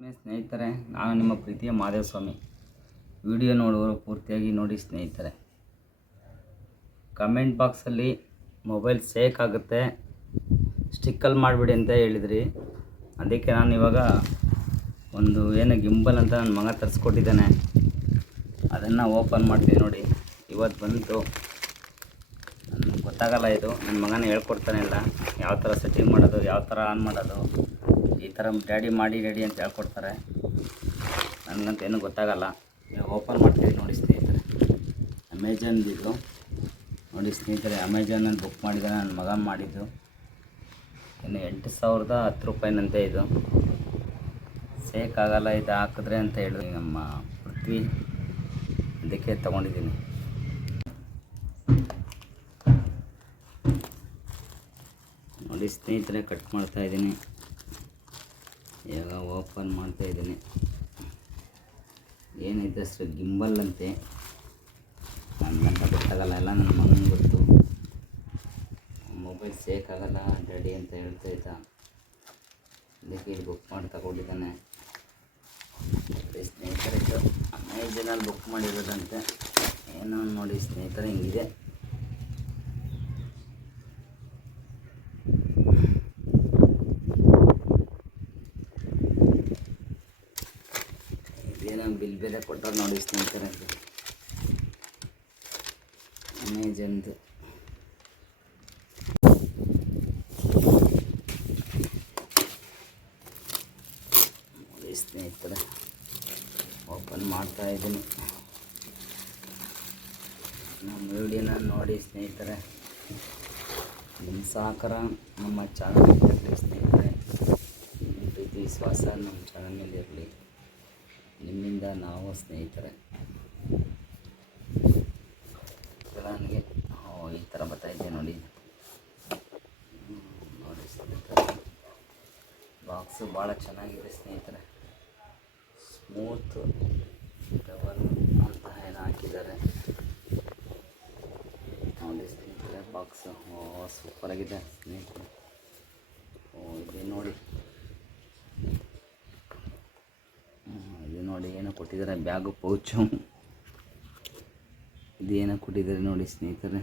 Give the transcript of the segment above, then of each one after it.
ಸ್ನೇಹಿತರೆ, ನಾನು ನಿಮ್ಮ ಪ್ರೀತಿಯ ಮಾದೇವ ಸ್ವಾಮಿ ವಿಡಿಯೋ ನೋಡುವರು ಪೂರ್ತಿಯಾಗಿ ನೋಡಿ ಸ್ನೇಹಿತರೆ. ಕಮೆಂಟ್ ಬಾಕ್ಸಲ್ಲಿ ಮೊಬೈಲ್ ಸೇಕ್ ಆಗುತ್ತೆ, ಸ್ಟಿಕ್ಕಲ್ಲಿ ಮಾಡಿಬಿಡಿ ಅಂತ ಹೇಳಿದ್ರಿ. ಅದಕ್ಕೆ ನಾನು ಇವಾಗ ಒಂದು ಏನು ಗಿಂಬಲ್ ಅಂತ ನನ್ನ ಮಗ ತರಿಸ್ಕೊಟ್ಟಿದ್ದಾನೆ. ಅದನ್ನು ಓಪನ್ ಮಾಡ್ತೀನಿ ನೋಡಿ. ಇವತ್ತು ಬಂತು ನನಗೆ ಗೊತ್ತಾಗಲ್ಲ ಇದು. ನನ್ನ ಮಗನ ಹೇಳ್ಕೊಡ್ತಾನೆ ಇಲ್ಲ. ಯಾವ ಥರ ಸೆಟ್ಟಿಂಗ್ ಮಾಡೋದು, ಯಾವ ಥರ ಆನ್ ಮಾಡೋದು. ಈ ಥರ ಡ್ಯಾಡಿ ಮಾಡಿ ಡ್ಯಾಡಿ ಅಂತ ಹೇಳ್ಕೊಡ್ತಾರೆ. ನನಗಂತ ಏನೂ ಗೊತ್ತಾಗಲ್ಲ. ಓಪನ್ ಮಾಡ್ತೀವಿ ನೋಡಿ ಸ್ನೇಹಿತರೆ. ಅಮೆಜಾನ್ದಿದು ನೋಡಿ ಸ್ನೇಹಿತರೆ ಅಮೆಝಾನಲ್ಲಿ ಬುಕ್ ಮಾಡಿದ್ದೆ ನನ್ನ ಮಗ ಮಾಡಿದ್ದು. ಇನ್ನು ಎಂಟು ಸಾವಿರದ ಹತ್ತು ರೂಪಾಯಿನಂತೆ ಇದು. ಸೇಕ್ ಆಗಲ್ಲ, ಇದು ಹಾಕಿದ್ರೆ ಅಂತ ಹೇಳಿ ನಮ್ಮ ಪೃಥ್ವಿ ಅದಕ್ಕೆ ತೊಗೊಂಡಿದ್ದೀನಿ. ನೋಡಿ ಸ್ನೇಹಿತರೆ ಕಟ್ ಮಾಡ್ತಾ ಇದ್ದೀನಿ. ಇವಾಗ ಓಪನ್ ಮಾಡ್ತಾ ಇದ್ದೀನಿ. ಏನಿದೆ ಅಷ್ಟು ಗಿಂಬಲ್ ಅಂತೆ. ನನಗಂತ ಗೊತ್ತಾಗಲ್ಲ, ಎಲ್ಲ ನನ್ನ ಮಗನ ಗೊತ್ತು. ಮೊಬೈಲ್ ಸೇಕ್ ಆಗಲ್ಲ, ಡ್ಯಾಡಿ ಅಂತ ಹೇಳ್ತಾ ಇದ್ದ. ಅದಕ್ಕೆ ಇಲ್ಲಿ ಬುಕ್ ಮಾಡಿ ತಗೊಂಡಿದ್ದಾನೆ. ಸ್ನೇಹಿತರಿಗೆ ಅಮೆಜಾನಲ್ಲಿ ಬುಕ್ ಮಾಡಿರೋದಂತೆ. ಏನೋ ನೋಡಿ ಸ್ನೇಹಿತರೆ, ಹಿಂಗಿದೆ. ಬಿಲ್ ಬೇರೆ ಕೊಟ್ಟರು ನೋಡಿ ಸ್ನೇಹಿತರೆ. ಅಮೇಜನ್ದು. ನೋಡಿ ಸ್ನೇಹಿತರೆ, ಓಪನ್ ಮಾಡ್ತಾ ಇದ್ದೀನಿ. ನಮ್ಮ ವಿಡಿಯೋನ ನೋಡಿ ಸ್ನೇಹಿತರೆ. ನಿಮ್ಮ ಸಹಕಾರ ನಮ್ಮ ಚಾನಲ್ ಸ್ನೇಹಿತರೆ. ಪ್ರೀತಿ, ವಿಶ್ವಾಸ ನಮ್ಮ ಚಾನಲ್ ಇರಲಿ. ನಿಮ್ಮಿಂದ ನಾವು ಸ್ನೇಹಿತರೆ. ನನಗೆ ಈ ಥರ ಬರ್ತಾಯಿದ್ದೆ ನೋಡಿ. ನೋಡಿ ಸ್ನೇಹಿತರೆ. ಬಾಕ್ಸು ಭಾಳ ಚೆನ್ನಾಗಿದೆ ಸ್ನೇಹಿತರೆ. ಸ್ಮೂತ್ ಡಬಲ್ ಅಂತ ಏನು ಹಾಕಿದ್ದಾರೆ. ನೋಡಿ ಸ್ನೇಹಿತರೆ ಬಾಕ್ಸು ಸೂಪರಾಗಿದೆ ಸ್ನೇಹಿತರೆ. ಓ, ಇದೆ ನೋಡಿ ಹ್ಮ್, ಇದು ನೋಡಿ ಏನೋ ಕೊಟ್ಟಿದ್ದಾರೆ, ಬ್ಯಾಗು ಪೌಚು. ಇದೇನೋ ಕೊಟ್ಟಿದ್ದಾರೆ ನೋಡಿ ಸ್ನೇಹಿತರೆ.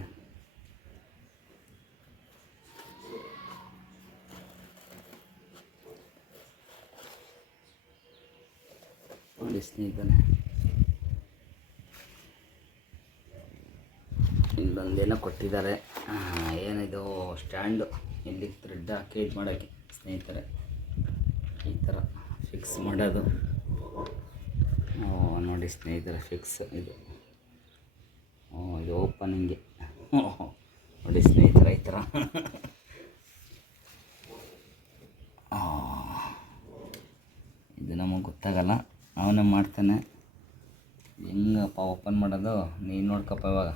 ನೋಡಿ ಸ್ನೇಹಿತರೆ. ಇಲ್ಲೊಂದೇನೋ ಕೊಟ್ಟಿದ್ದಾರೆ. ಏನಿದು, ಸ್ಟ್ಯಾಂಡು ಇಲ್ಲಿ ಥ್ರೆಡ್ ಹಾಕಿ ಇದು ಮಾಡೋಕ್ಕೆ ಸ್ನೇಹಿತರೆ. ಈ ಥರ ಫಿಕ್ಸ್ ಮಾಡೋದು. ನೋಡಿ ಸ್ನೇಹಿತರೆ ಫಿಕ್ಸ್ ಇದು. ಓ, ಇದು ಓಪನಿಂಗೆ ನೋಡಿ ಸ್ನೇಹಿತರೆ, ಈ ಥರ ಇದು ನಮಗೆ ಗೊತ್ತಾಗಲ್ಲ. ಅವನೇ ಮಾಡ್ತಾನೆ. ಹೆಂಗಪ್ಪ ಓಪನ್ ಮಾಡೋದು? ನೀನು ನೋಡ್ಕಪ್ಪ ಇವಾಗ.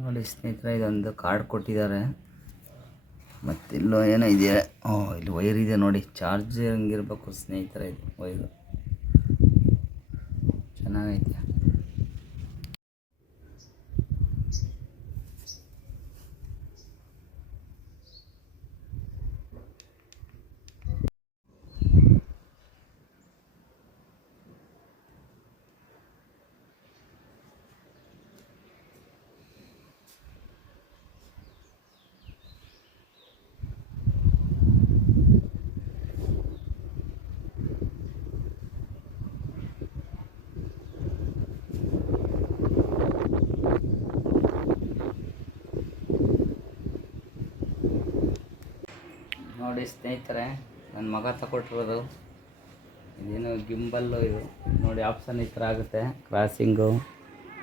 ನೋಡಿ ಸ್ನೇಹಿತರೆ, ಇದೊಂದು ಕಾರ್ಡ್ ಕೊಟ್ಟಿದ್ದಾರೆ. ಮತ್ತಿಲ್ಲೋ ಏನೋ ಇದೆಯಾ ಓ, ಇಲ್ಲಿ ವೈರ್ ಇದೆ ನೋಡಿ. ಚಾರ್ಜ್ ಹಂಗಿರ್ಬೇಕು ಸ್ನೇಹಿತರೆ, ಇದು ವೈರು 那个一点。ನೋಡಿ ಸ್ನೇಹಿತರೆ ನನ್ನ ಮಗ ತಗೊಟ್ಟಿರೋದು ಇದೇನು ಗಿಂಬಲ್ಲು ಇದು. ನೋಡಿ ಆಪ್ಷನ್ ಈ ಥರ ಆಗುತ್ತೆ. ಕ್ರಾಸಿಂಗು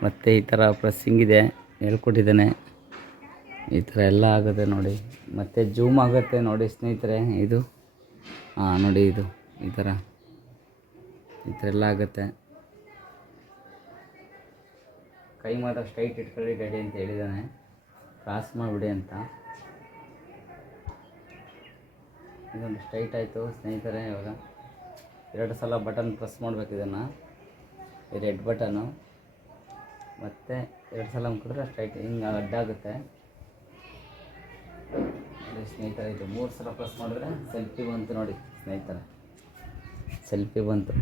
ಮತ್ತು ಈ ಥರ ಪ್ರೆಸ್ಸಿಂಗ್ ಇದೆ. ಹೇಳ್ಕೊಟ್ಟಿದ್ದಾನೆ. ಈ ಥರ ಎಲ್ಲ ಆಗುತ್ತೆ ನೋಡಿ. ಮತ್ತು ಜೂಮ್ ಆಗುತ್ತೆ ನೋಡಿ ಸ್ನೇಹಿತರೆ, ಇದು. ಹಾಂ ನೋಡಿ ಇದು, ಈ ಥರ ಈ ಥರ ಎಲ್ಲ ಆಗುತ್ತೆ. ಕೈ ಮಾತ್ರ ಸ್ಟ್ರೈಟ್ ಇಟ್ಕೊಳ್ಳಿ ಡ್ಯಾಡಿ ಅಂತ ಹೇಳಿದ್ದಾನೆ. ಕ್ರಾಸ್ ಮಾಡಿಬಿಡಿ ಅಂತ. ಇದೊಂದು ಸ್ಟ್ರೈಟ್ ಆಯಿತು, ಸ್ನೇಹಿತರೆ, ಇವಾಗ ಎರಡು ಸಲ ಬಟನ್ ಪ್ರೆಸ್ ಮಾಡಬೇಕು ಇದನ್ನು. Red button. ಮತ್ತು ಎರಡು ಸಲ ಮುಕ್ಕಿದ್ರೆ ಸ್ಟ್ರೈಟ್, ಹಿಂಗೆ ಅಡ್ಡಾಗುತ್ತೆ ನೋಡಿ ಸ್ನೇಹಿತರೆ, ಇದು ಮೂರು ಸಲ ಪ್ರೆಸ್ ಮಾಡಿದ್ರೆ ಸೆಲ್ಫಿ ಬಂತು ನೋಡಿ ಸ್ನೇಹಿತರೆ. ಸೆಲ್ಫಿ ಬಂತು.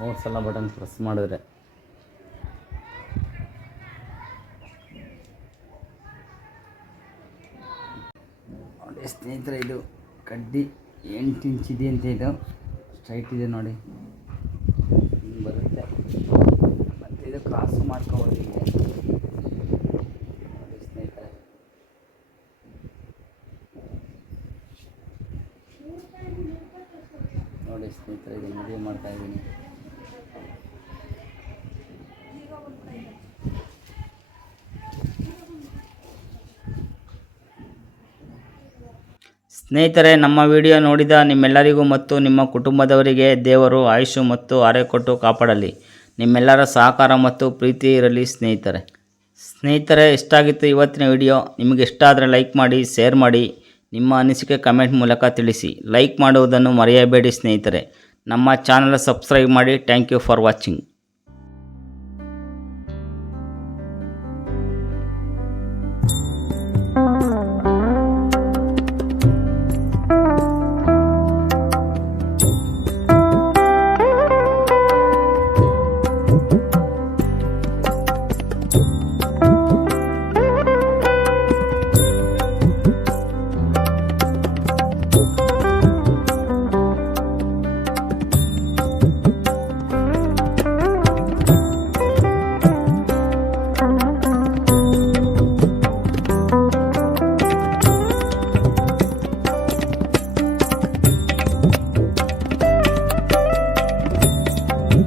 ಮೂರು ಸಲ ಬಟನ್ ಪ್ರೆಸ್ ಮಾಡಿದ್ರೆ. ನೋಡಿ ಸ್ನೇಹಿತರೆ, ಇದು ಕಡ್ಡಿ ಎಂಟು ಇಂಚ್ ಇದೆ ಅಂತ ಇದು ಸ್ಟ್ರೈಟ್ ಇದೆ ನೋಡಿ ಹಿಂಗ್ ಬರುತ್ತೆ ಮತ್ತು ಇದು ಕ್ರಾಸು ಮಾಡ್ಕೊಬೋದು ಹೀಗೆ ನೋಡಿ ಸ್ನೇಹಿತರೆ ನೋಡಿ ಸ್ನೇಹಿತರೆ ಇದು ಮದುವೆ ಮಾಡ್ತಾ ಇದ್ದೀನಿ ಸ್ನೇಹಿತರೆ, ನಮ್ಮ ವಿಡಿಯೋ ನೋಡಿದ ನಿಮ್ಮೆಲ್ಲರಿಗೂ ಮತ್ತು ನಿಮ್ಮ ಕುಟುಂಬದವರಿಗೆ ದೇವರು ಆಯುಷು ಮತ್ತು ಆರೋಗ್ಯ ಕೊಟ್ಟು ಕಾಪಾಡಲಿ. ನಿಮ್ಮೆಲ್ಲರ ಸಹಕಾರ ಮತ್ತು ಪ್ರೀತಿ ಇರಲಿ ಸ್ನೇಹಿತರೆ. ಸ್ನೇಹಿತರೆ, ಇಷ್ಟಾಗಿತ್ತು ಇವತ್ತಿನ ವಿಡಿಯೋ. ನಿಮಗೆ ಇಷ್ಟ ಆದರೆ ಲೈಕ್ ಮಾಡಿ, ಶೇರ್ ಮಾಡಿ. ನಿಮ್ಮ ಅನಿಸಿಕೆ ಕಮೆಂಟ್ ಮೂಲಕ ತಿಳಿಸಿ. ಲೈಕ್ ಮಾಡುವುದನ್ನು ಮರೆಯಬೇಡಿ ಸ್ನೇಹಿತರೆ. ನಮ್ಮ ಚಾನಲ್ ಸಬ್ಸ್ಕ್ರೈಬ್ ಮಾಡಿ. Thank you for watching.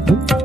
Mm-hmm.